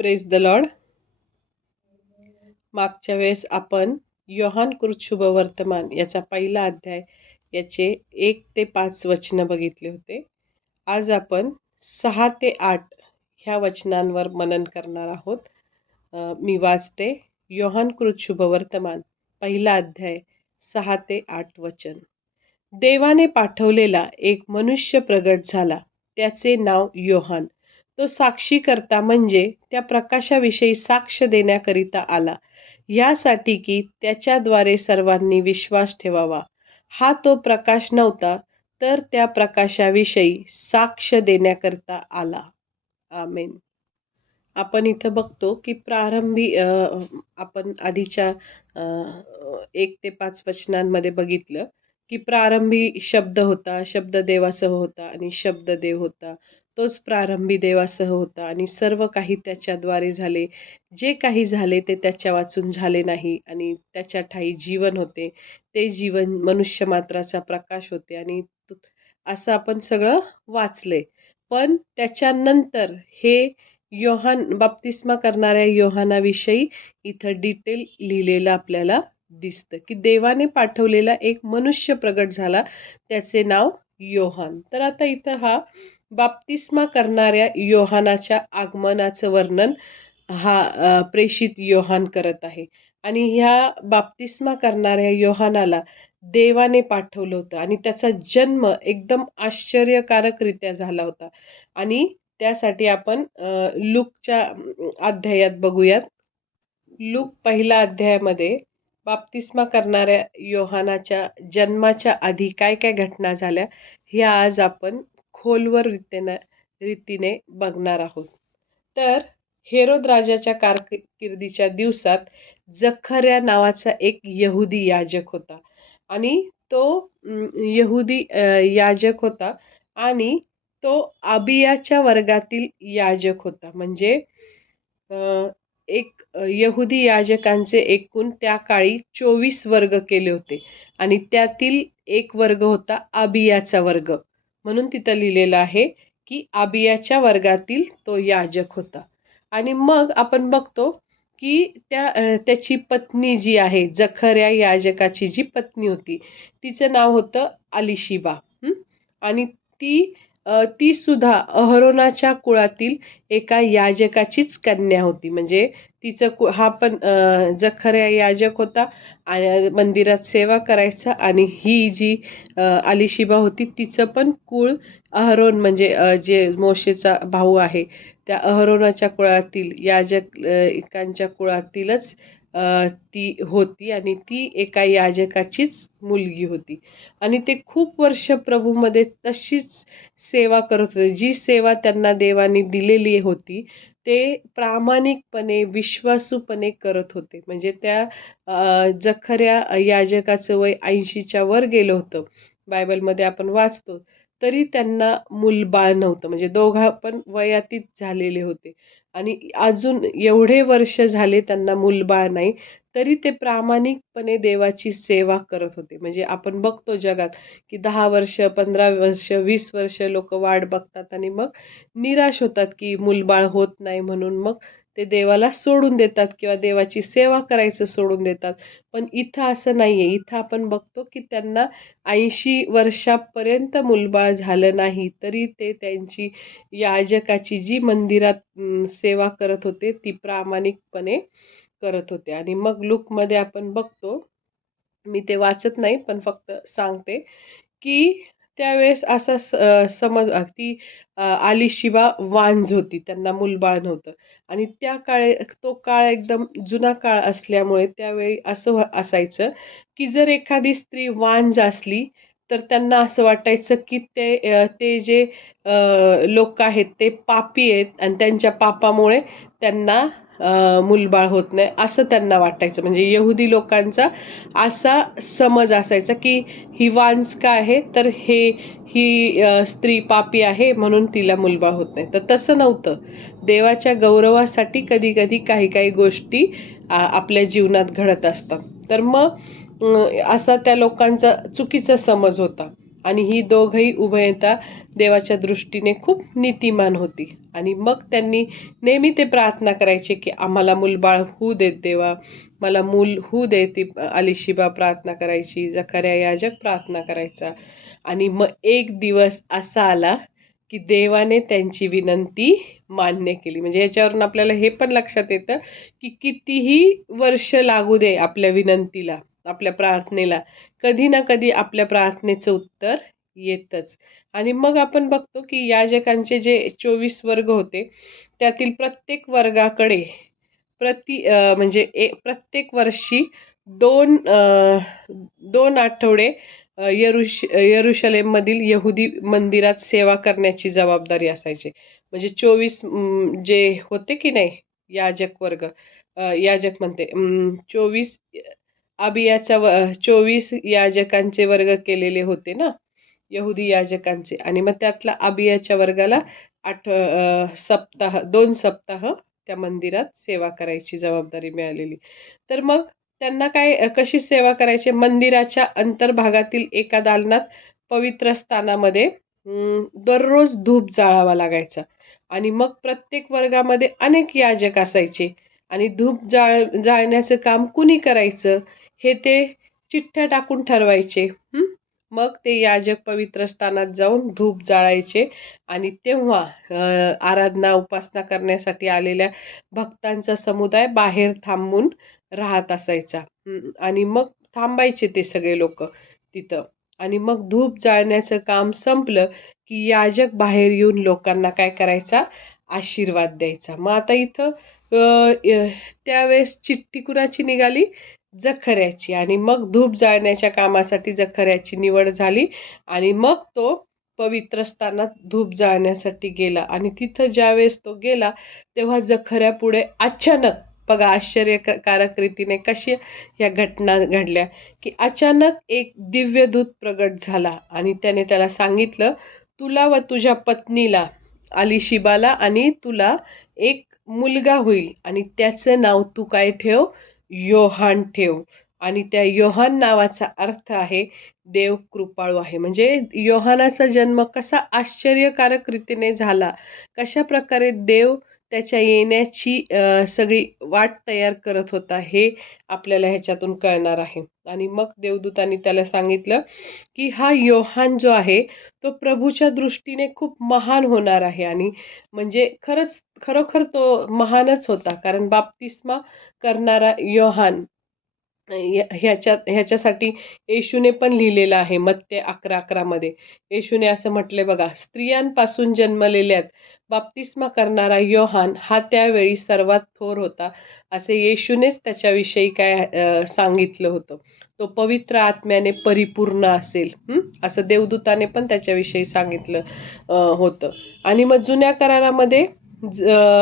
Praise the Lord. मागच्या वेळेस आपण योहान कृत शुभ वर्तमान याचा पहिला अध्याय याचे 1 ते 5 वचनं बघितले होते. आज आपण 6 ते 8 ह्या वचनांवर मनन करणार आहोत. मी वाचते. योहान कृत शुभ वर्तमान पहिला अध्याय 6 ते 8 वचन. देवाने पाठवलेला एक मनुष्य प्रगट झाला, त्याचे नाव योहान. तो साक्षीकर्ता म्हणजे त्या प्रकाशाविषयी साक्ष देण्याकरिता आला, यासाठी की त्याच्याद्वारे सर्वांनी विश्वास ठेवावा. हा तो प्रकाश नव्हता, तर त्या प्रकाशाविषयी साक्ष देण्याकरिता आला. आमेन. आपण इथं बघतो की प्रारंभी आपण आधीच्या 1 ते 5 वचनांमध्ये बघितलं की प्रारंभी शब्द होता, शब्द देवासह होता आणि शब्द देव होता. तोच प्रारंभी देवासह होता आणि सर्व काही त्याच्याद्वारे झाले. जे काही झाले ते त्याच्या वाचून झाले नाही आणि त्याच्या ठायी जीवन होते. ते जीवन मनुष्य मात्राचा प्रकाश होते आणि असं आपण सगळं वाचले. पण त्याच्यानंतर हे योहान बप्तिस्मा करणाऱ्या योहानाविषयी इथं डिटेल लिहिलेलं आपल्याला दिसतं की देवाने पाठवलेला एक मनुष्य प्रगट झाला, त्याचे नाव योहान. तर आता इथं हा बप्तिस्मा करणाऱ्या योहानाच्या आगमनाचं वर्णन हा प्रेषित योहान करत आहे आणि ह्या बप्तिस्मा करणाऱ्या योहानाला देवाने पाठवलं होतं आणि त्याचा जन्म एकदम आश्चर्यकारकरित्या झाला होता आणि त्यासाठी आपण लूकच्या अध्यायात बघूयात. लूक पहिल्या अध्यायामध्ये बाप्तिस्मा करणाऱ्या योहानाच्या जन्माच्या आधी काय काय घटना झाल्या ह्या आज आपण खोलवर रीतीने बघणार आहोत. तर हेरोद राजाच्या कारकिर्दीच्या दिवसात जखर्या नावाचा एक यहुदी याजक होता आणि तो यहुदी याजक होता आणि तो अबियाच्या वर्गातील याजक होता. म्हणजे एक यहुदी याजकांचे एकूण त्या काळी 24 वर्ग केले होते आणि त्यातील एक वर्ग होता अबियाचा वर्ग. म्हणून तिथं लिहिलेलं आहे की अबियाच्या वर्गातील तो याजक होता. आणि मग आपण बघतो की त्याची पत्नी जी आहे, जखर्या याजकाची जी पत्नी होती, तिचं नाव होतं अलिशिबा. आणि ती सुद्धा अहरोनाच्या कुळातील एका याजकाचीच कन्या होती. म्हणजे तिचं हा पण जखर्या याजक होता आणि मंदिरात सेवा करायचा आणि ही जी अलिशिबा होती तिचं पण कुळ अहरोन म्हणजे जे मोशेचा भाऊ आहे त्या अहरोनाच्या कुळातील याजकांच्या कुळातीलच ती होती आणि ती एका याजकाचीच मुलगी होती आणि ते खूप वर्ष प्रभूमध्ये तशीच सेवा करत होते. जी सेवा त्यांना देवाने दिलेली होती ते प्रामाणिकपणे विश्वासूपणे करत होते. म्हणजे त्या जखर्या याजकाचं वय 80च्या वर गेलं होतं, बायबलमध्ये आपण वाचतो. तरी त्यांना मूलबाळ नव्हतं. म्हणजे दोघा पण वयातीत झालेले होते आणि अजून एवढे वर्ष झाले त्यांना मूलबाळ नाही, तरी ते प्रामाणिकपणे देवाची सेवा करत होते. म्हणजे आपण बघतो जगात की 10 वर्ष, 15 वर्ष, 20 वर्ष लोक वाट बघतात आणि मग निराश होतात की मूलबाळ होत नाही म्हणून मग ते देवाला सोडून देतात किंवा देवाची सेवा करायचं सोडून देतात. पण इथं असं नाहीये. इथं आपण बघतो की त्यांना 80 वर्षापर्यंत मूलबाळ झालं नाही, तरी ते त्यांची याजकाची जी मंदिरात सेवा करत होते ती प्रामाणिकपणे करत होते. आणि मग लूकमध्ये आपण बघतो, मी ते वाचत नाही पण फक्त सांगते की त्यावेळेस असा समज ती अलिशिबा वांझ होती, त्यांना मूलबाळ नव्हतं आणि त्या काळी तो काळ एकदम जुना काळ असल्यामुळे त्यावेळी असं असायचं की जर एखादी स्त्री वांझ असली तर त्यांना असं वाटायचं की ते जे लोक आहेत ते पापी आहेत आणि त्यांच्या पापामुळे त्यांना मूलबाळ होत नाही असं त्यांना वाटायचं. म्हणजे यहुदी लोकांचा असा समज असायचा की ही वांझ का आहे, तर ही स्त्री पापी आहे म्हणून तिला मूलबाळ होत नाही. तर तसं नव्हतं. देवाच्या गौरवासाठी कधी कधी काही गोष्टी आपल्या जीवनात घडत असतात. तर मग असा त्या लोकांचा चुकीचा समज होता आणि ही दोघंही उभयता देवाच्या दृष्टीने खूप नीतिमान होती. आणि मग त्यांनी नेहमी ते प्रार्थना करायचे की आम्हाला मूलबाळ होऊ देत देवा, मला मूल होऊ दे. ती अलिशिबा प्रार्थना करायची, जकर्या याजक प्रार्थना करायचा. आणि मग एक दिवस असा आला की देवाने त्यांची विनंती मान्य केली. म्हणजे याच्यावरून आपल्याला हे पण लक्षात येतं की कितीही वर्ष लागू दे आपल्या विनंतीला, आपल्या प्रार्थनेला, कधी ना कधी आपल्या प्रार्थनेचं उत्तर येतच. आणि मग आपण बघतो की याजकांचे जे 24 वर्ग होते, त्यातील प्रत्येक वर्गाकडे म्हणजे प्रत्येक वर्षी 2 आठवडे यरुशलेममधील यहुदी मंदिरात सेवा करण्याची जबाबदारी असायची. म्हणजे 24 जे होते की नाही याजक वर्ग, याजक म्हणते 24 अबियाचा 24 याजकांचे वर्ग केलेले होते ना, यहुदी याजकांचे. आणि मग त्यातला अबियाच्या वर्गाला 2 सप्ताह त्या मंदिरात सेवा करायची जबाबदारी मिळालेली. तर मग त्यांना कशी सेवा करायची? मंदिराच्या अंतर्भागातील एका दालनात पवित्र स्थानामध्ये दररोज धूप जाळावा लागायचा. आणि मग प्रत्येक वर्गामध्ये अनेक याजक असायचे आणि धूप जाळण्याचं काम कुणी करायचं हे ते चिठ्ठ्या टाकून ठरवायचे. मग ते याजक पवित्र स्थानात जाऊन धूप जाळायचे आणि तेव्हा आराधना उपासना करण्यासाठी आलेल्या भक्तांचा समुदाय बाहेर थांबून राहत असायचा. आणि मग थांबायचे ते सगळे लोक तिथं. आणि मग धूप जाळण्याचं काम संपलं की याजक बाहेर येऊन लोकांना काय करायचा? आशीर्वाद द्यायचा. मग आता इथं त्यावेळेस चिठ्ठी कुणाची निघाली? जखर्याची. आणि मग धूप जाळण्याच्या कामासाठी जखर्याची निवड झाली आणि मग तो पवित्र स्थानात धूप जाळण्यासाठी गेला. आणि तिथं ज्यावेळेस तो गेला तेव्हा जखर्यापुढे अचानक, बघा आश्चर्यकारक रीतीने कशी या घटना घडल्या, की अचानक एक दिव्य दूत प्रगट झाला आणि त्याने त्याला सांगितलं, तुला व तुझ्या पत्नीला अलिशिबाला आणि तुला एक मुलगा होईल आणि त्याचं नाव तू काय ठेव? योहान ठेव. आणि त्या योहान नावाचा अर्थ आहे देव कृपाळू आहे. म्हणजे योहानाचा जन्म कसा आश्चर्यकारक रीतीने झाला, कशा प्रकारे देव त्याच्या येण्याची सगळी वाट तयार करत होता, हे आपल्याला ह्याच्यातून कळणार आहे. आणि मग देवदूतांनी त्याला सांगितलं की हा योहान जो आहे तो प्रभूच्या दृष्टीने खूप महान होणार आहे. आणि म्हणजे खरोखर तो महानच होता, कारण बाप्तिस्मा करणारा योहान ह्याच्यासाठी येशूने पण लिहिलेलं आहे मत्ते 11:11 मध्ये. येशूने असं म्हटले बघा, स्त्रियांपासून जन्मलेल्यात बाप्तिस्मा करणारा योहान हा त्यावेळी सर्वात थोर होता, असे येशूनेच त्याच्याविषयी सांगितलं होतं. तो पवित्र आत्म्याने परिपूर्ण असेल, असं देवदूताने पण त्याच्याविषयी सांगितलं होतं. आणि मग जुन्या करारामध्ये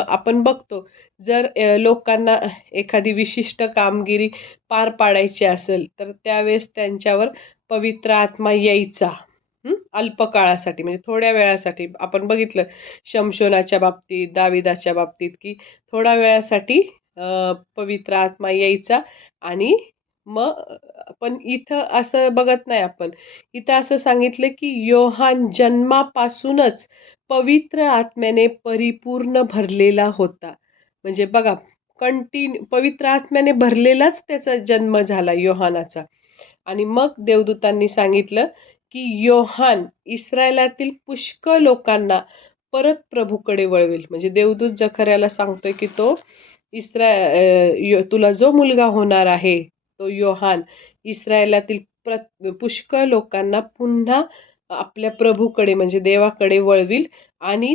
आपण बघतो, जर लोकांना एखादी विशिष्ट कामगिरी पार पाडायची असेल तर त्यावेळेस त्यांच्यावर पवित्र आत्मा यायचा अल्पकाळासाठी, म्हणजे थोड्या वेळासाठी. आपण बघितलं शमशोनाच्या बाबतीत, दाविदाच्या बाबतीत, की थोड्या वेळासाठी पवित्र आत्मा यायचा. आणि मग पण इथं असं बघत नाही आपण. इथं असं सांगितलं की योहान जन्मापासूनच पवित्र आत्म्याने परिपूर्ण भरलेला होता. म्हणजे बघा, पवित्र आत्म्याने भरलेलाच त्याचा जन्म झाला योहानाचा. आणि मग देवदूतांनी सांगितलं की योहान इस्रायलातील पुष्कळ लोकांना परत प्रभूकडे वळवेल. म्हणजे देवदूत जखर्याला सांगतोय की तो तुला जो मुलगा होणार आहे तो योहान इस्रायलातील पुष्कळ लोकांना पुन्हा आपल्या प्रभूकडे म्हणजे देवाकडे वळविल. आणि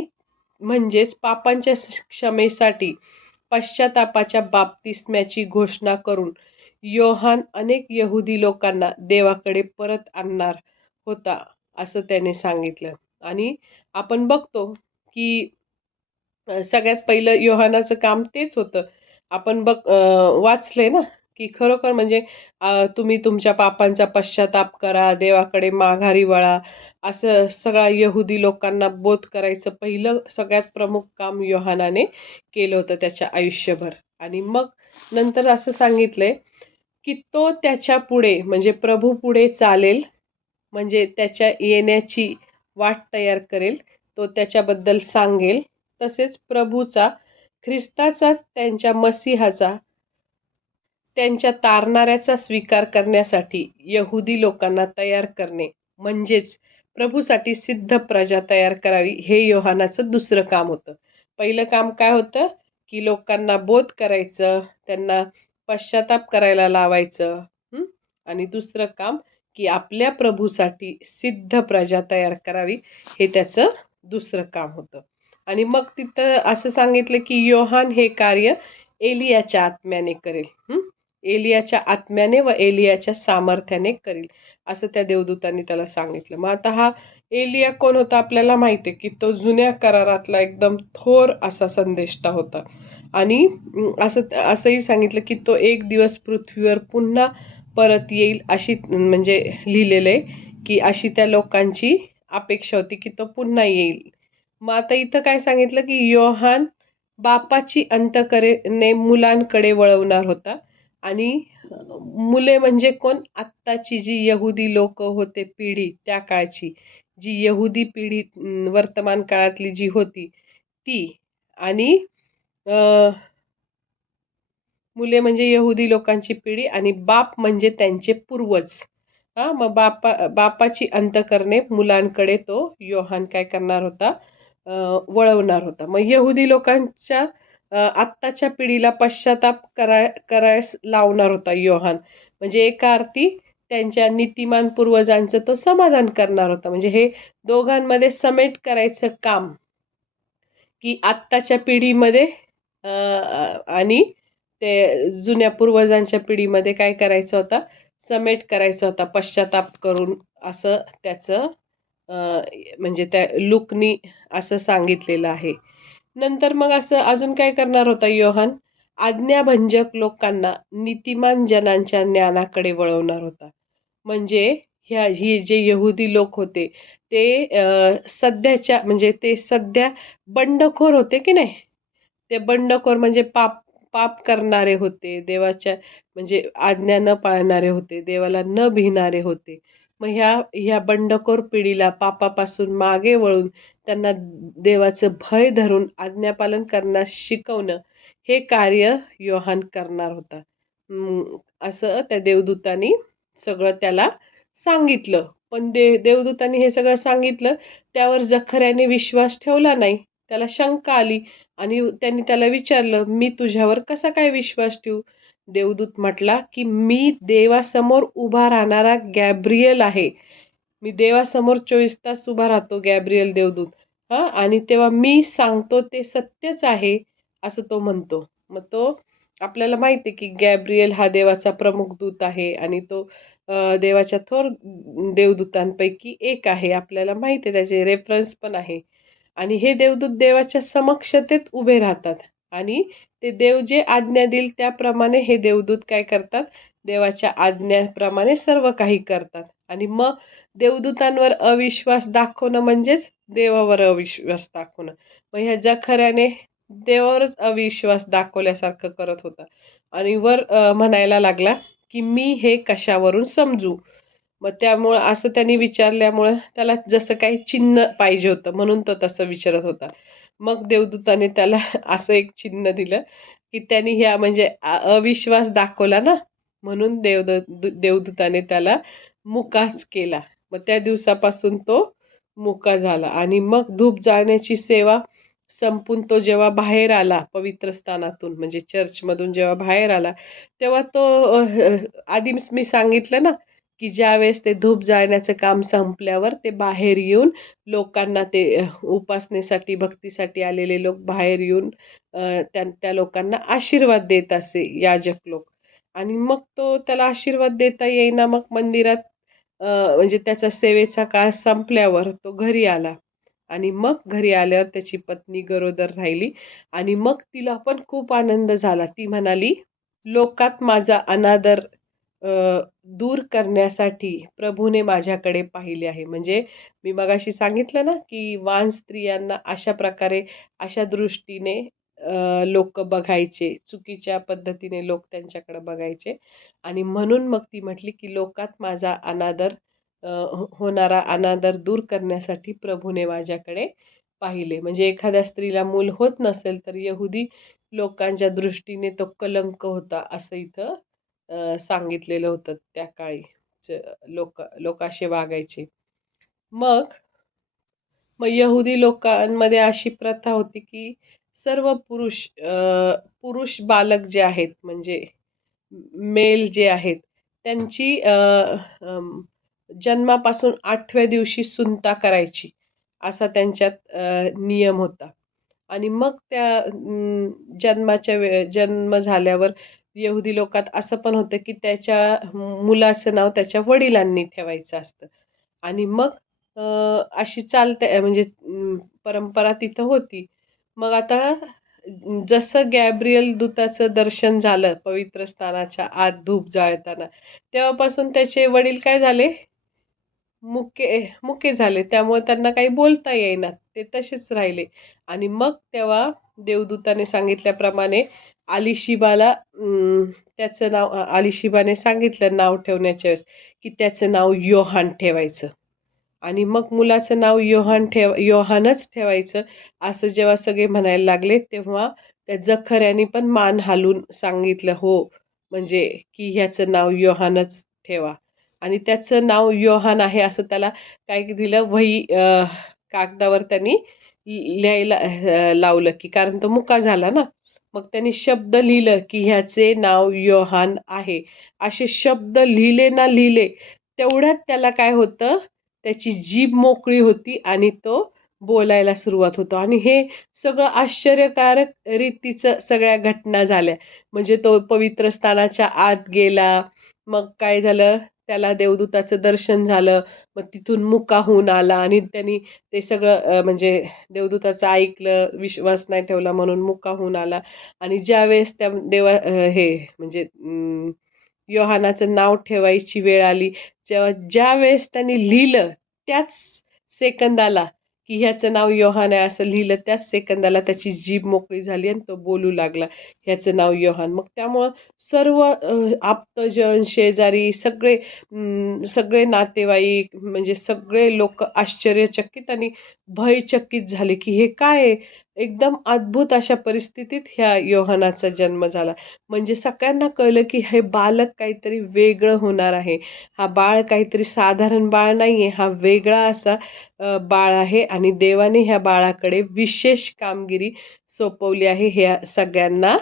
म्हणजेच पापांच्या क्षमेसाठी पश्चातापाच्या बाप्तिस्म्याची घोषणा करून योहान अनेक यहुदी लोकांना देवाकडे परत आणणार होता, असं त्याने सांगितलं. आणि आपण बघतो की सगळ्यात पहिलं योहानाचं काम तेच होतं. आपण वाचलंय ना की खरोखर म्हणजे तुम्ही तुमच्या पापांचा पश्चाताप करा, देवाकडे माघारी वळा, असं सगळ्या यहुदी लोकांना बोध करायचं पहिलं सगळ्यात प्रमुख काम योहानाने केलं होतं त्याच्या आयुष्यभर. आणि मग नंतर असं सांगितलंय की तो त्याच्या पुढे म्हणजे प्रभू पुढे चालेल, म्हणजे त्याच्या येण्याची वाट तयार करेल, तो त्याच्याबद्दल सांगेल. तसेच प्रभूचा, ख्रिस्ताचा, त्यांच्या मसीहाचा, त्यांच्या तारणाऱ्याचा स्वीकार करण्यासाठी यहुदी लोकांना तयार करणे म्हणजेच प्रभूसाठी सिद्ध प्रजा तयार करावी, हे योहानाचं दुसरं काम होतं. पहिलं काम काय होतं, की लोकांना बोध करायचं, त्यांना पश्चाताप करायला लावायचं. आणि दुसरं काम, की आपल्या प्रभूसाठी सिद्ध प्रजा तयार करावी, हे त्याचं दुसरं काम होतं. आणि मग तिथं असं सांगितलं, की योहान हे कार्य एलियाच्या आत्म्याने करेल. एलियाच्या आत्म्याने व एलियाच्या सामर्थ्याने करील, असं त्या देवदूतांनी त्याला सांगितलं. मग आता हा एलिया कोण होता आपल्याला माहिती आहे, की तो जुन्या करारातला एकदम थोर असा संदेष्टा होता. आणि असंही सांगितलं, की तो एक दिवस पृथ्वीवर पुन्हा परत येईल, अशी म्हणजे लिहिलेलं आहे, की अशी त्या लोकांची अपेक्षा होती, की तो पुन्हा येईल. मग आता इथं काय सांगितलं, की योहान बापाची अंतःकरणे मुलांकडे वळवणार होता. आणि मुले म्हणजे कोण? आत्ताची जी यहुदी लोक होते, पिढी त्या काळची जी यहुदी पिढी, वर्तमान काळातली जी होती ती. आणि मुले म्हणजे यहुदी लोकांची पिढी आणि बाप म्हणजे त्यांचे पूर्वज. मग बापाची अंतःकरणे मुलांकडे तो योहान काय करणार होता? वळवणार होता. मग यहुदी लोकांच्या आत्ताच्या पिढीला पश्चाताप करायस लावणार होता योहान. म्हणजे एका अर्थी त्यांच्या नीतिमान पूर्वजांचं तो समाधान करणार होता. म्हणजे हे दोघांमध्ये समेट करायचं काम, की आत्ताच्या पिढीमध्ये आणि ते जुन्या पूर्वजांच्या पिढीमध्ये काय करायचं होता? समेट करायचा होता पश्चाताप करून, असं त्याचं म्हणजे त्या लूकनी असं सांगितलेलं आहे. नंतर मग असं अजून काय करणार होता योहान? आज्ञाभंजक लोकांना नीतिमान जनांच्या ज्ञानाकडे वळवणार होता. म्हणजे ही जे यहुदी लोक होते ते सध्याच्या म्हणजे ते सध्या बंडखोर होते की नाही? ते बंडखोर म्हणजे पाप पाप करणारे होते. देवाच्या म्हणजे आज्ञा न पाळणारे होते. देवाला न भिणारे होते. मग ह्या बंडखोर पिढीला पापापासून मागे वळून त्यांना देवाचं भय धरून आज्ञापालन करण्यास शिकवणं, हे कार्य योहान करणार होता. असं त्या देवदूतांनी सगळं त्याला सांगितलं. पण देवदूतांनी हे सगळं सांगितलं, त्यावर जखर्याने विश्वास ठेवला नाही. त्याला शंका आली आणि त्यांनी त्याला विचारलं, मी तुझ्यावर कसा काय विश्वास ठेवू? देवदूत म्हटला, की मी देवासमोर उभा राहणारा गॅब्रियल आहे. मी देवासमोर 24 तास उभा राहतो, गॅब्रियल देवदूत. आणि तेव्हा मी सांगतो ते सत्यच आहे, असं तो म्हणतो. मग तो आपल्याला माहिती आहे, की गॅब्रियल हा देवाचा प्रमुख दूत आहे आणि तो देवाच्या थोर देवदूतांपैकी एक आहे. आपल्याला माहिती आहे, त्याचे रेफरन्स पण आहे. आणि हे देवदूत देवाच्या समक्षतेत उभे राहतात आणि ते देव जे आज्ञा देईल त्याप्रमाणे हे देवदूत काय करतात? देवाच्या आज्ञेप्रमाणे सर्व काही करतात. आणि मग देवदूतांवर अविश्वास दाखवणं म्हणजेच देवावर अविश्वास दाखवणं. मग ह्या जखर्याने देवावरच अविश्वास दाखवल्यासारखं करत होता आणि वर म्हणायला लागला, की मी हे कशावरून समजू? मग त्यामुळं असं त्यांनी विचारल्यामुळं त्याला जसं काही चिन्ह पाहिजे होतं, म्हणून तो तसं विचारत होता. मग देवदूताने त्याला असं एक चिन्ह दिलं, की त्यांनी ह्या म्हणजे अविश्वास दाखवला ना, म्हणून देवदूताने त्याला मुकाच केला. मग त्या दिवसापासून तो मुका झाला. आणि मग धूप जाळण्याची सेवा संपून तो जेव्हा बाहेर आला पवित्र स्थानातून, म्हणजे चर्चमधून जेव्हा बाहेर आला, तेव्हा तो आधी मी सांगितलं ना, की ज्यावेळेस ते धूप जाळण्याचं काम संपल्यावर ते बाहेर येऊन लोकांना ते उपासनेसाठी, भक्तीसाठी आलेले लोक बाहेर येऊन त्या लोकांना आशीर्वाद देत असे, याजक लोक. आणि मग तो त्याला आशीर्वाद देता येईना, मग मंदिरात म्हणजे त्याचा सेवेचा काळ संपल्यावर तो घरी आला. आणि मग घरी आल्यावर त्याची पत्नी गरोदर राहिली आणि मग तिला पण खूप आनंद झाला. ती म्हणाली, लोकात माझा अनादर अ, दूर करण्यासाठी प्रभूने माझ्याकडे पाहिले आहे. म्हणजे मी मगाशी सांगितलं ना, की वान स्त्रियांना अशा प्रकारे, अशा दृष्टीने लोक बघायचे. चुकीच्या पद्धतीने लोक त्यांच्याकडे बघायचे आणि म्हणून मग ती म्हटली, की लोकात माझा अनादर होणारा अनादर दूर करण्यासाठी प्रभूने माझ्याकडे पाहिले. म्हणजे एखाद्या स्त्रीला मूल होत नसेल तर यहुदी लोकांच्या दृष्टीने तो कलंक होता असं इथं सांगितलेलं होतं त्या काळी. लोक असे वागायचे. मग मग यहुदी लोकांमध्ये अशी प्रथा होती की सर्व पुरुष बालक जे आहेत म्हणजे मेल जे आहेत त्यांची जन्मापासून 8व्या दिवशी सुंता करायची असा त्यांच्यात नियम होता. आणि मग त्या जन्म झाल्यावर यहुदी लोकात असं पण होतं की त्याच्या मुलाचं नाव त्याच्या वडिलांनी ठेवायचं असतं. आणि मग अशी चालते म्हणजे परंपरा तिथं होती. मग आता जसं गॅब्रियल दूताचं दर्शन झालं पवित्र स्थानाच्या आत धूप जाळताना, तेव्हापासून त्याचे वडील काय झाले? मुके झाले. त्यामुळे त्यांना काही बोलता येईना. ते तसेच राहिले. आणि मग तेव्हा देवदूताने सांगितल्याप्रमाणे अलिशिबाला त्याचं नाव अलिशिबाने सांगितलं नाव ठेवण्याच्या वेळेस, की त्याचं नाव योहान ठेवायचं. आणि मग मुलाचं नाव योहानच ठेवायचं असं जेव्हा सगळे म्हणायला लागले, तेव्हा त्या जखऱ्याने पण मान हालून सांगितलं, हो, म्हणजे की ह्याचं नाव योहानच ठेवा. आणि त्याचं नाव योहान आहे असं त्याला काय दिलं, वही कागदावर त्यांनी लिहायला लावलं, की कारण तो मुका झाला ना. मग त्यांनी शब्द लिहिलं की ह्याचे नाव योहान आहे. असे शब्द लिहिले ना लिहिले, तेवढ्यात त्याला काय होतं, त्याची जीभ मोकळी होती आणि तो बोलायला सुरुवात होतो. आणि हे सगळं आश्चर्यकारक रीतीचं सगळ्या घटना झाल्या. म्हणजे तो पवित्र स्थानाच्या आत गेला. मग काय झालं, त्याला देवदूताचं दर्शन झालं. मग तिथून मुका होऊन आला आणि त्यांनी ते सगळं म्हणजे देवदूताचं ऐकलं, विश्वास नाही ठेवला म्हणून मुका होऊन आला. आणि ज्यावेळेस त्या हे म्हणजे योहानाचं नाव ठेवायची वेळ आली, ज्यावेळेस त्यांनी लिहिलं त्याच सेकंदाला की ह्याचं नाव योहान आहे असं लिहिलं, त्याच सेकंदाला त्याची जीभ मोकळी झाली आणि तो बोलू लागला, ह्याचं नाव योहान. मग त्यामुळं सर्व आप्तजन, शेजारी सगळे नातेवाईक म्हणजे सगळे लोक आश्चर्यचकित आणि भयचकित झाले की हे काय आहे? एकदम अद्भुत अशा परिस्थितीत ह्या योहानाचा जन्म झाला. म्हणजे सगळ्यांना कळलं की हे बालक काहीतरी वेगळं होणार आहे. हा बाळ काहीतरी साधारण बाळ नाहीये, हा वेगळा असा बाळ आहे आणि देवाने ह्या बाळाकडे विशेष कामगिरी सोपवली आहे. हे सगळ्यांना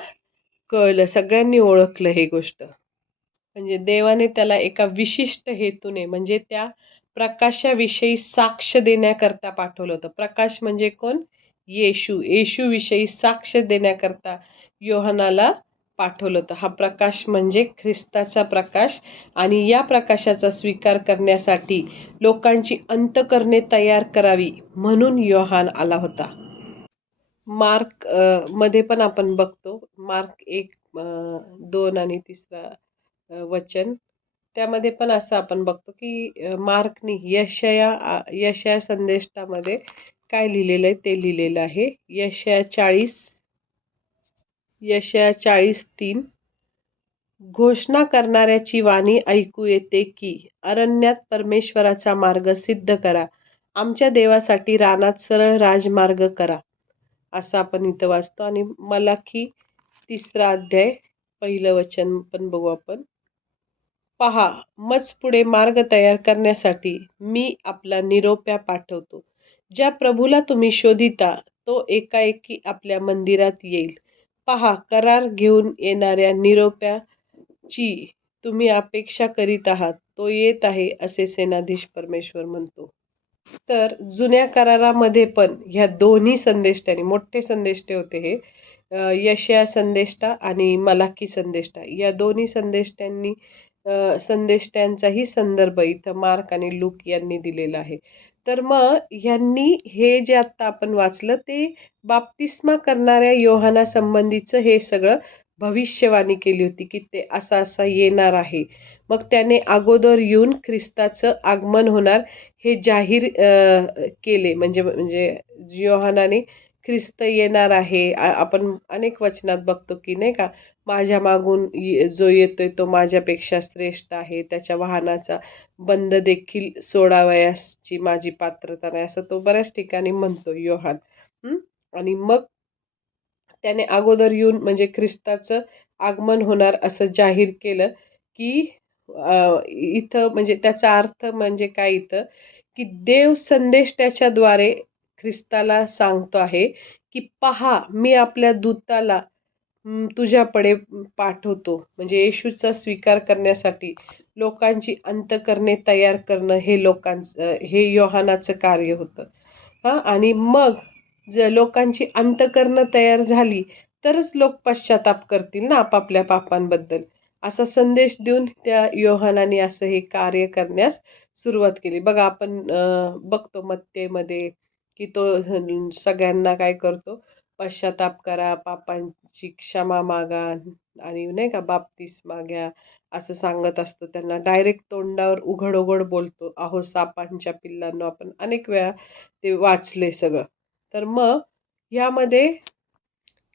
कळलं, सगळ्यांनी ओळखलं हे गोष्ट. म्हणजे देवाने त्याला एका विशिष्ट हेतूने म्हणजे त्या प्रकाशाविषयी साक्ष देण्याकरता पाठवलं होतं. प्रकाश म्हणजे कोण? येशूविषयी साक्ष देण्याकरता योहानाला पाठवलं होतं. हा प्रकाश म्हणजे ख्रिस्ताचा प्रकाश आणि या प्रकाशाचा स्वीकार करण्यासाठी लोकांची अंतःकरणे तयार करावी म्हणून योहान आला होता. मार्क मध्ये पण आपण बघतो. मार्क 1, 2 आणि 3 वचन. त्यामध्ये पण असं आपण बघतो की मार्कनी यशया संदेष्टामध्ये काय लिहिलेलं आहे ते लिहिलेलं आहे. यशया 40:3 घोषणा करणाऱ्याची वाणी ऐकू येते की अरण्यात परमेश्वराचा मार्ग सिद्ध करा, आमच्या देवासाठी रानात सरळ राजमार्ग करा, असं आपण इथं वाचतो. आणि मलाकी 3 अध्याय 1 वचन पण बघू आपण. पहा, मज पुढे मार्ग तयार करण्यासाठी मी आपला निरोप्या पाठवतो. ज्या प्रभूला तुम्ही शोधिता तो एकाएकी आपल्या मंदिरात येईल. पहा, करार घेऊन येणाऱ्या निरोप्याची तुम्ही अपेक्षा करीत आहात, तो येत आहे असे सेनाधीश परमेश्वर म्हणतो. तर जुन्या करारामध्ये पण ह्या दोन्ही संदेष्टांनी, मोठे संदेष्टे होते हे, यशया संदेष्टा आणि मलाकी संदेष्टा, या दोन्ही संदेष्टांचाही संदर्भ इथं मार्क आणि लूक यांनी दिलेला आहे. तर मग ह्यांनी हे जे आत्ता आपण वाचलं ते बाप्तिस्मा करणाऱ्या योहाना संबंधीचं हे सगळं भविष्यवाणी केली होती की ते असा असा येणार आहे. मग त्याने अगोदर येऊन ख्रिस्ताचं आगमन होणार हे जाहीर केले. म्हणजे योहानाने ख्रिस्त येणार आहे. आपण अनेक वचनात बघतो की नाही का, माझ्या मागून जो येतोय तो माझ्यापेक्षा श्रेष्ठ आहे, त्याच्या वाहनाचा बंद देखील सोडावयाची माझी पात्रता नाही, असं तो बऱ्याच ठिकाणी म्हणतो योहान. आणि मग त्याने अगोदर येऊन म्हणजे ख्रिस्ताचं आगमन होणार असं जाहीर केलं की इथं म्हणजे त्याचा अर्थ म्हणजे काय इथं, की देव संदेश त्याच्याद्वारे ख्रिस्ताला सांगतो आहे की पहा, मी आपल्या दूताला तुझ्याकडे पाठवतो. म्हणजे येशूचा स्वीकार करण्यासाठी लोकांची अंतःकरणे तयार करणं हे योहानाचं कार्य होतं. हां, आणि मग लोकांची अंतःकरणं तयार झाली, तरच लोक पश्चाताप करतील ना आपापल्या पापांबद्दल. असा संदेश देऊन त्या योहानाने असं हे कार्य करण्यास सुरुवात केली. बघा आपण बघतो मत्तेमध्ये की तो सगळ्यांना काय करतो, पश्चाताप करा, पापांची क्षमा मागा आणि नाही का बाप्तिस्मा घ्या, असं सांगत असतो त्यांना. डायरेक्ट तोंडावर उघड-उघड बोलतो. अहो सापांच्या पिल्लांनो, आपण अनेक वेळा ते वाचले सगळं. तर मग यामध्ये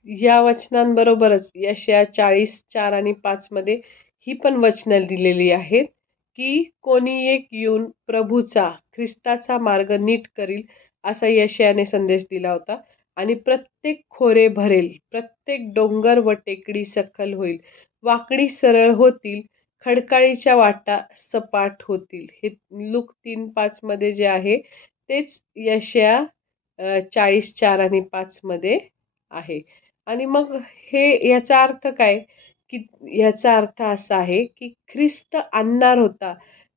या वचनांबरोबरच यशाया 40:4 आणि 5 मध्ये ही पण वचनं दिलेली आहेत, की कोणी एक येऊन प्रभूचा, ख्रिस्ताचा मार्ग नीट करील, असा यशायाने संदेश दिला होता. आणि प्रत्येक खोरे भरेल, प्रत्येक डोंगर व टेकडी सखल होईल, वाकडी सरळ होतील, खडकाळीच्या वाटा सपाट होतील. हे लूक 3:5 मध्ये जे आहे तेच यशाया 40:4 आणि 5 मध्ये आहे. आणि मग याचा अर्थ काय, की याचा अर्थ असा आहे, की ख्रिस्त आणणार होता,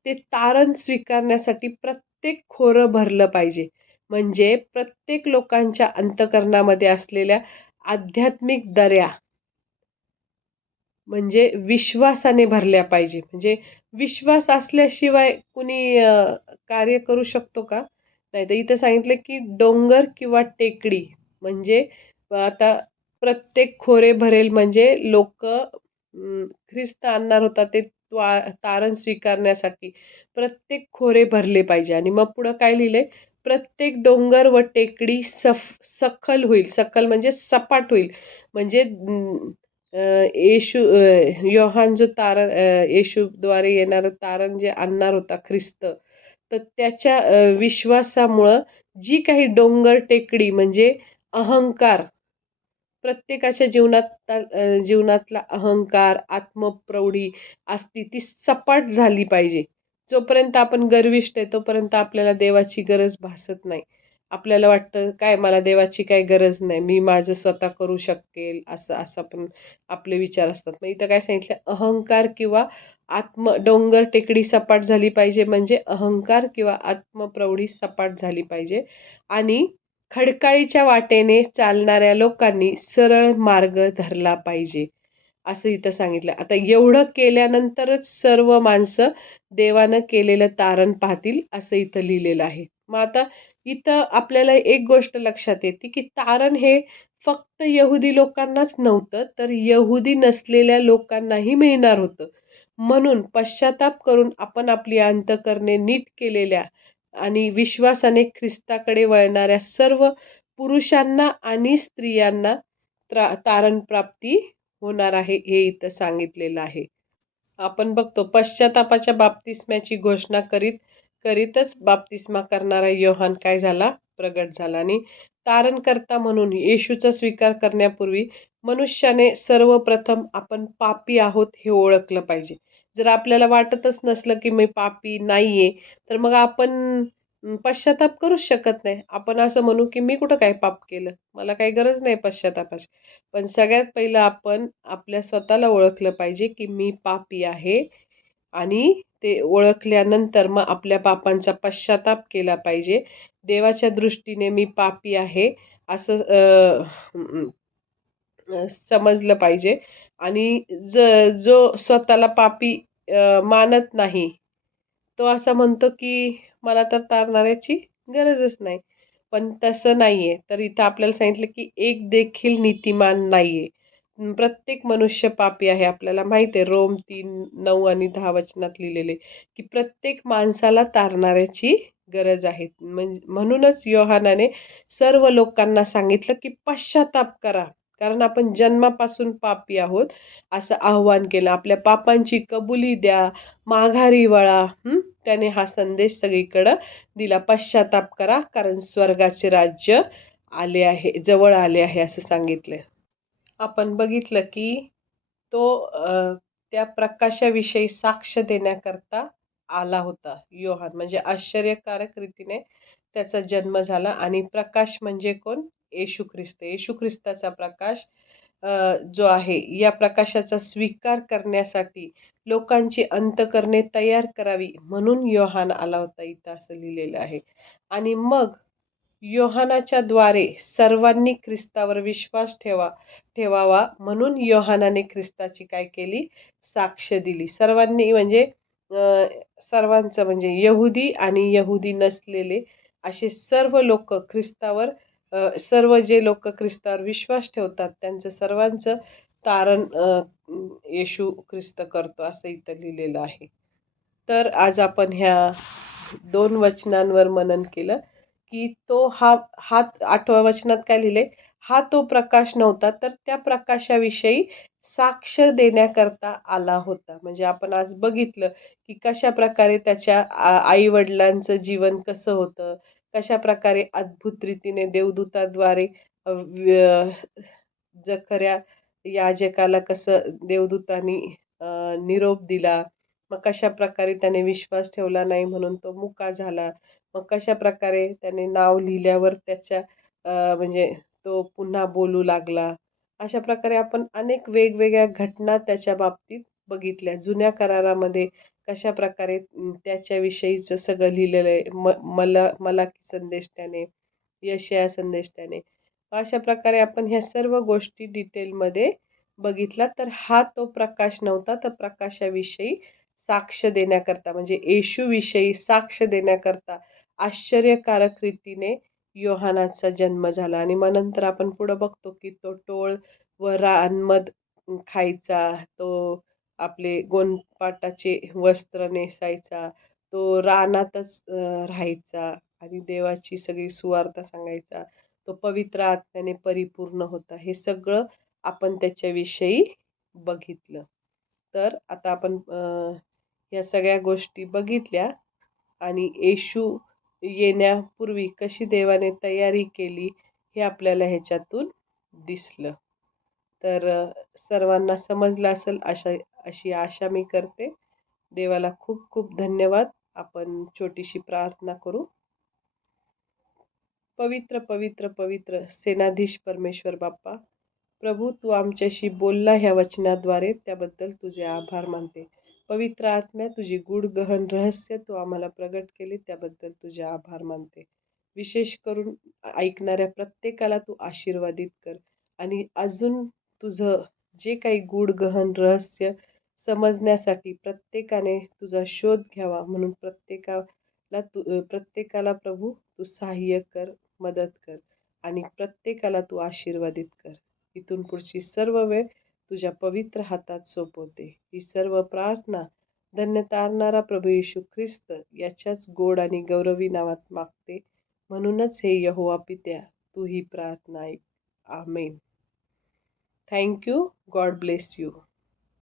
ते तारण स्वीकारण्यासाठी प्रत्येक खोरं भरलं पाहिजे. म्हणजे प्रत्येक लोकांच्या अंतःकरणामध्ये असलेल्या आध्यात्मिक दऱ्या म्हणजे विश्वासाने भरल्या पाहिजे. म्हणजे विश्वास असल्याशिवाय कुणी कार्य करू शकतो का? नाही. तर इथं सांगितलं की डोंगर किंवा टेकडी म्हणजे आता प्रत्येक खोरे भरेल म्हणजे लोकं ख्रिस्त आणणार होता ते तारण स्वीकारण्यासाठी प्रत्येक खोरे भरले पाहिजे. आणि मग पुढं काय लिहिलंय? प्रत्येक डोंगर व टेकडी सखल होईल. सखल म्हणजे सपाट होईल. म्हणजे योहान जो तारण येशूद्वारे येणारं तारण जे आणणार होता ख्रिस्त, तर त्याच्या विश्वासामुळं जी काही डोंगर टेकडी म्हणजे अहंकार, प्रत्येकाच्या जीवनातला अहंकार, आत्मप्रौढी असती ती सपाट झाली पाहिजे. जोपर्यंत आपण गर्विष्ठ आहे तोपर्यंत आपल्याला देवाची गरज भासत नाही. आपल्याला वाटतं काय, मला देवाची काही गरज नाही, मी माझं स्वतः करू शकेल, असं असं पण आपले विचार असतात. मग इथं काय सांगितलं, अहंकार किंवा डोंगर टेकडी सपाट झाली पाहिजे म्हणजे अहंकार किंवा आत्मप्रौढी सपाट झाली पाहिजे. आणि खडकाळीच्या वाटेने चालणाऱ्या लोकांनी सरळ मार्ग धरला पाहिजे, असं इथं सांगितलं. आता एवढं केल्यानंतरच सर्व माणसं देवानं केलेलं तारण पाहतील, असं इथं लिहिलेलं आहे. मग आता इथं आपल्याला एक गोष्ट लक्षात येते, की तारण हे फक्त यहुदी लोकांनाच नव्हतं, तर यहुदी नसलेल्या लोकांनाही मिळणार होतं. म्हणून पश्चाताप करून आपण आपली अंतःकरणे नीट केलेल्या आणि विश्वासाने ख्रिस्ताकडे वळणाऱ्या सर्व पुरुषांना आणि स्त्रियांना तारण प्राप्ती होणार आहे, हे इथं सांगितलेलं आहे. आपण बघतो पश्चातापाच्या बाप्तिस्म्याची घोषणा करीतच बाप्तिस्मा करणारा योहान काय झाला, प्रगट झाला. आणि तारणकर्ता म्हणून येशूचा स्वीकार करण्यापूर्वी मनुष्याने सर्वप्रथम आपण पापी आहोत हे ओळखलं पाहिजे. जर आपल्याला वाटतच नसलं की मी पापी नाहीये, तर मग आपण पश्चाताप करूच शकत नाही. आपण असं म्हणू की मी कुठं काय पाप केलं, मला काही गरज नाही पश्चातापाची. पण सगळ्यात पहिलं आपण आपल्या स्वतःला ओळखलं पाहिजे की मी पापी आहे. आणि ते ओळखल्यानंतर मग आपल्या पापांचा पश्चाताप केला पाहिजे. देवाच्या दृष्टीने मी पापी आहे असं समजलं पाहिजे. आणि जो स्वतःला पापी मानत नाही, तो असा म्हणतो की मला तर तारणाऱ्याची गरजच नाही. पण तसं नाहीये. तर इथं आपल्याला सांगितलं की एक देखील नीतिमान नाहीये. प्रत्येक मनुष्य पापी आहे. आपल्याला माहिती आहे रोम 3:9 आणि 10 वचनात लिहिलेले, की प्रत्येक माणसाला तारणाऱ्याची गरज आहे. म्हणूनच योहानाने सर्व लोकांना सांगितलं की पश्चाताप करा, कारण आपण जन्मापासून पापी आहोत, असं आव्हान केलं. आपल्या पापांची कबुली द्या, माघारी वळा. त्याने हा संदेश सगळीकडं दिला. पश्चाताप करा, कारण स्वर्गाचे राज्य आले आहे, जवळ आले आहे असं सांगितलं. आपण बघितलं की तो त्या प्रकाशाविषयी साक्ष देण्याकरता आला होता योहान. म्हणजे आश्चर्यकारक रीतीने त्याचा जन्म झाला. आणि प्रकाश म्हणजे कोण? येशू ख्रिस्त. येशू ख्रिस्ताचा प्रकाश जो आहे, या प्रकाशाचा स्वीकार करण्यासाठी लोकांची अंतकरणे तयार करावी म्हणून योहान आला होता, इथं असं लिहिलेलं आहे. आणि मग योहानाच्या द्वारे सर्वांनी ख्रिस्तावर विश्वास ठेवावा म्हणून योहानाने ख्रिस्ताची काय केली? साक्ष दिली. सर्वांनी म्हणजे सर्वांचं, म्हणजे यहुदी आणि यहुदी नसलेले असे सर्व लोक ख्रिस्तावर, सर्व जे लोक ख्रिस्तावर विश्वास ठेवतात त्यांचं सर्वांचं तारण येशू ख्रिस्त करतो, असं इथं लिहिलेलं आहे. तर आज आपण ह्या 2 वचनांवर मनन केलं की तो हा 8व्या वचनात काय लिहिले? हा तो प्रकाश नव्हता, तर त्या प्रकाशाविषयी साक्ष देण्याकरता आला होता. म्हणजे आपण आज बघितलं की कशा प्रकारे त्याच्या आई वडिलांचं जीवन कसं होतं, कशा प्रकारे अद्भुत रीतीने देवदूताद्वारे जखऱ्या याजकाला कसं देवदूतांनी निरोप दिला. मग कशा प्रकारे त्याने विश्वास ठेवला नाही म्हणून तो मुका झाला. मग कशा प्रकारे त्याने नाव लिहिल्यावर त्याच्या म्हणजे तो पुन्हा बोलू लागला. अशा प्रकारे आपण अनेक वेगवेगळ्या घटना त्याच्या बाबतीत बघितल्या. जुन्या करारामध्ये कशा प्रकारे त्याच्याविषयीचं सगळं लिहिलेलं आहे. मलाकी संदेश त्याने, यशया संदेश त्याने. अशा प्रकारे आपण ह्या सर्व गोष्टी डिटेलमध्ये बघितला. तर हा तो प्रकाश नव्हता, तर प्रकाशाविषयी साक्ष देण्याकरता, म्हणजे येशूविषयी साक्ष देण्याकरता आश्चर्यकारक रीतीने योहानाचा जन्म झाला. आणि मग नंतर आपण पुढं बघतो की तो टोळ व रानमध खायचा, तो आपले गोनपाटाचे वस्त्र नेसायचा, तो रानातच राहायचा आणि देवाची सगळी सुवार्ता सांगायचा. तो पवित्र आत्म्याने परिपूर्ण होता. हे सगळं आपण त्याच्याविषयी बघितलं. तर आता आपण या सगळ्या गोष्टी बघितल्या आणि येशू येण्यापूर्वी कशी देवाने तयारी केली हे आपल्याला ह्याच्यातून दिसलं. तर सर्वांना समजलं असेल अशी आशा मी करते. देवाला खूप खूप धन्यवाद. आपण छोटीशी प्रार्थना करू. पवित्र पवित्र पवित्र सेनाधीश परमेश्वर बाप्पा, प्रभू तू आमच्याशी बोलला ह्या वचनाद्वारे, त्याबद्दल तुझे आभार मानते. पवित्र आत्म्या, तुझी गूढ गहन रहस्य तू आम्हाला प्रगट केली, त्याबद्दल तुझे आभार मानते. विशेष करून ऐकणाऱ्या प्रत्येकाला तू आशीर्वादित कर आणि अजून तुझं जे काही गूढ गहन रहस्य समजण्यासाठी प्रत्येकाने तुझा शोध घ्यावा म्हणून प्रत्येकाला प्रभू तू सहाय्य कर, मदत कर आणि प्रत्येकाला तू आशीर्वादित कर. इथून पुढची सर्व वेळ तुझ्या पवित्र हातात सोपवते. ही सर्व प्रार्थना धन्य तारणारा प्रभू येशू ख्रिस्त याच्याच गोड आणि गौरवी नावात मागते. म्हणूनच हे यहोवा पित्या, तू ही प्रार्थना ऐक. Amen. Thank you. God bless you.